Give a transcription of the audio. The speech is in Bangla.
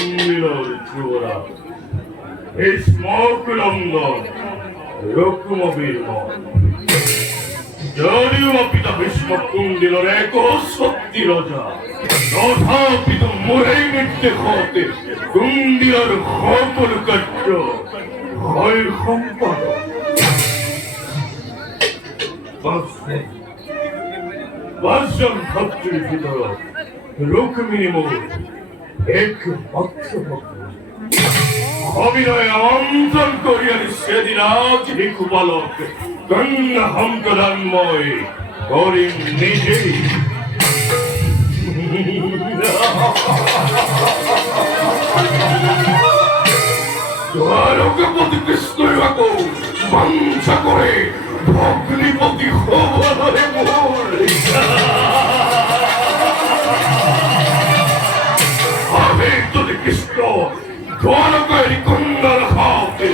মন্দিরের চূড়া এই স্মকনন্দন রকুমবীর মন যদিও পিতা ভীষ্ম কুন্দিলের এক সত্যি রজা তথাপি তো মরেই নিতে হতে কুন্দিলের সকল কার্য হয় সম্পাদক বাসন ভক্তির ভিতর রুক্মিণী মোর একমাত্র ভক্ত অবিনয় অন্তর করিয়ার সেদিন আজ ভিক্ষু বালক কন্যা হন্তদান্ময় করিম নিজেই দ্বারকাপতি কৃষ্ণই বাকু বাঞ্ছা করে ভগ্নিপতি হবরে মোর আমি যদি কৃষ্ণ দ্বারকায় কন্যার হাতে